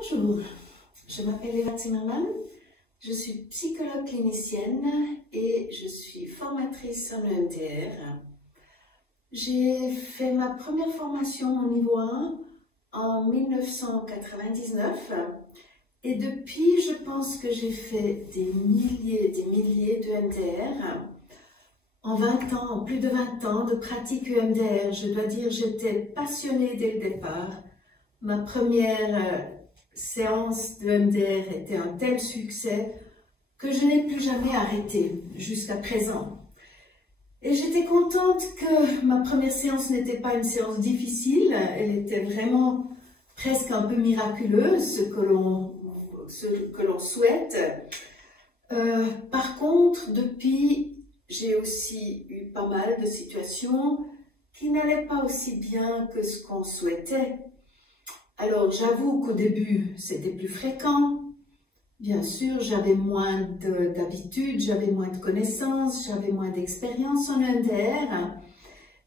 Bonjour, je m'appelle Eva Zimmermann, je suis psychologue clinicienne et je suis formatrice en EMDR. J'ai fait ma première formation au niveau 1 en 1999 et depuis je pense que j'ai fait des milliers de EMDR. En 20 ans, en plus de 20 ans de pratique EMDR, je dois dire j'étais passionnée dès le départ. Ma première séance de EMDR était un tel succès que je n'ai plus jamais arrêté jusqu'à présent. Et j'étais contente que ma première séance n'était pas une séance difficile, elle était vraiment presque un peu miraculeuse, ce que l'on souhaite. Par contre, depuis, j'ai aussi eu pas mal de situations qui n'allaient pas aussi bien que ce qu'on souhaitait. Alors, j'avoue qu'au début, c'était plus fréquent. Bien sûr, j'avais moins d'habitude, j'avais moins de connaissances, j'avais moins d'expérience en EMDR.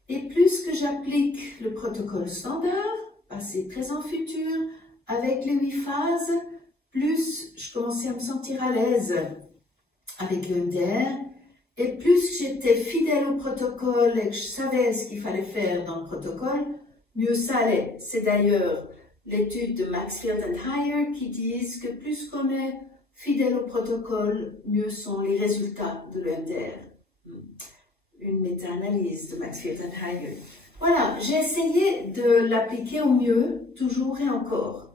Et plus que j'applique le protocole standard, passé, présent, futur, avec les 8 phases, plus je commençais à me sentir à l'aise avec l'EMDR. Et plus j'étais fidèle au protocole et que je savais ce qu'il fallait faire dans le protocole, mieux ça allait. C'est d'ailleurs l'étude de Maxfield and Hyer qui disent que plus qu'on est fidèle au protocole, mieux sont les résultats de l'EMDR. Une méta-analyse de Maxfield and Hyer. Voilà, j'ai essayé de l'appliquer au mieux, toujours et encore.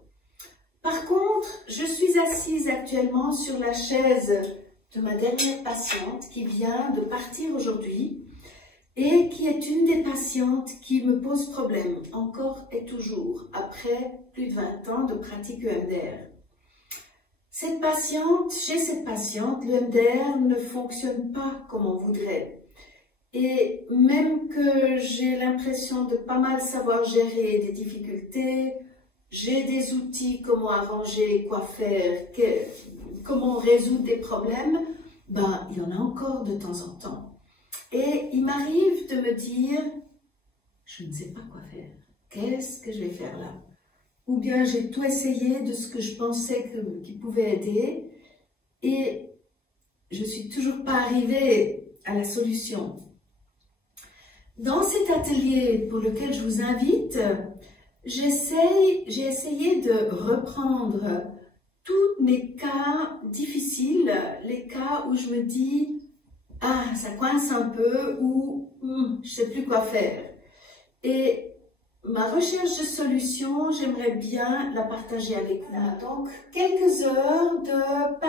Par contre, je suis assise actuellement sur la chaise de ma dernière patiente qui vient de partir aujourd'hui et qui est une des patientes qui me pose problème, encore et toujours, après plus de 20 ans de pratique EMDR. Chez cette patiente, l'EMDR ne fonctionne pas comme on voudrait. Et même que j'ai l'impression de pas mal savoir gérer des difficultés, j'ai des outils, comment arranger, quoi faire, comment résoudre des problèmes, ben, il y en a encore de temps en temps. Et il m'arrive de me dire, je ne sais pas quoi faire, qu'est-ce que je vais faire là? Ou bien j'ai tout essayé de ce que je pensais qui pouvait aider et je suis toujours pas arrivée à la solution. Dans cet atelier pour lequel je vous invite, j'ai essayé de reprendre tous mes cas difficiles, les cas où je me dis « Ah, ça coince un peu » ou « Je sais plus quoi faire ». Et ma recherche de solution, j'aimerais bien la partager avec vous. Voilà, donc, quelques heures de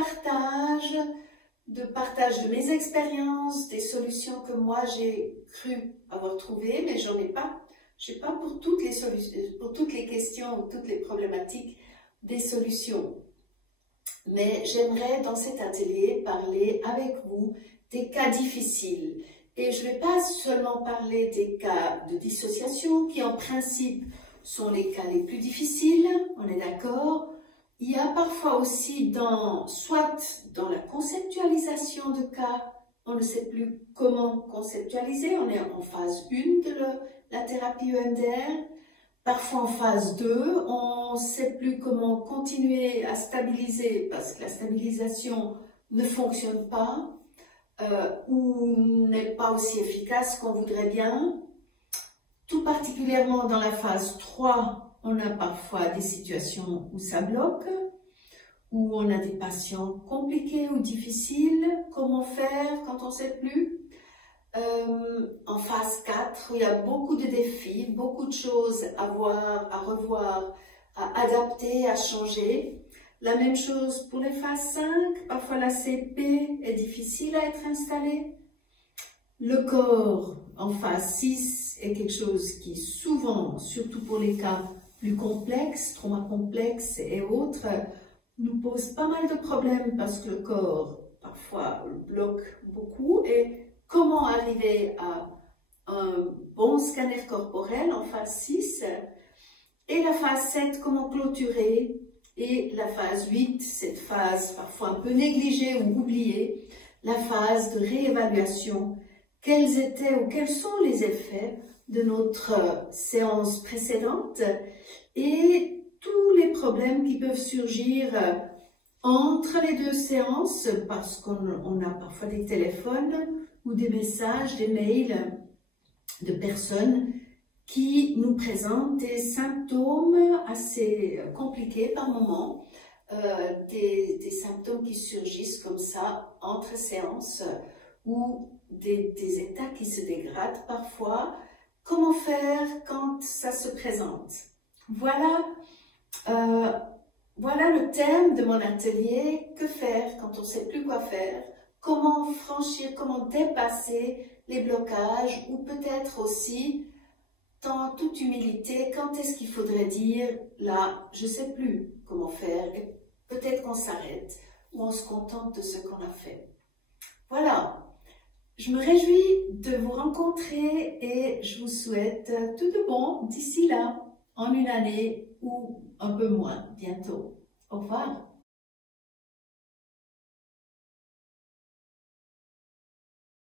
partage de mes expériences, des solutions que moi j'ai cru avoir trouvées, mais j'en ai pas. Je n'ai pas pour toutes les solutions, pour toutes les questions, toutes les problématiques, des solutions. Mais j'aimerais dans cet atelier parler avec vous des cas difficiles. Et je ne vais pas seulement parler des cas de dissociation qui en principe sont les cas les plus difficiles, on est d'accord. Il y a parfois aussi soit dans la conceptualisation de cas, on ne sait plus comment conceptualiser, on est en phase 1 de la thérapie EMDR. Parfois en phase 2, on ne sait plus comment continuer à stabiliser parce que la stabilisation ne fonctionne pas ou n'est pas aussi efficace qu'on voudrait bien. Tout particulièrement dans la phase 3, on a parfois des situations où ça bloque, où on a des patients compliqués ou difficiles. Comment faire quand on ne sait plus? En phase 4, où il y a beaucoup de défis, beaucoup de choses à voir, à revoir, à adapter, à changer. La même chose pour les phases 5, parfois la CP est difficile à être installée. Le corps en phase 6 est quelque chose qui souvent, surtout pour les cas plus complexes, traumas complexes et autres, nous pose pas mal de problèmes parce que le corps parfois bloque beaucoup. Et comment arriver à un bon scanner corporel en phase 6 et la phase 7, comment clôturer, et la phase 8, cette phase parfois un peu négligée ou oubliée, la phase de réévaluation, quels étaient ou quels sont les effets de notre séance précédente et tous les problèmes qui peuvent surgir entre les deux séances, parce qu'on a parfois des téléphones ou des messages, des mails de personnes qui nous présentent des symptômes assez compliqués par moment, des symptômes qui surgissent comme ça entre séances ou des états qui se dégradent parfois. Comment faire quand ça se présente? Voilà, voilà le thème de mon atelier. Que faire quand on ne sait plus quoi faire? Comment franchir, comment dépasser les blocages, ou peut-être aussi, dans toute humilité, quand est-ce qu'il faudrait dire là, je ne sais plus comment faire, et peut-être qu'on s'arrête ou on se contente de ce qu'on a fait. Voilà, je me réjouis de vous rencontrer et je vous souhaite tout de bon d'ici là, en une année ou un peu moins bientôt. Au revoir.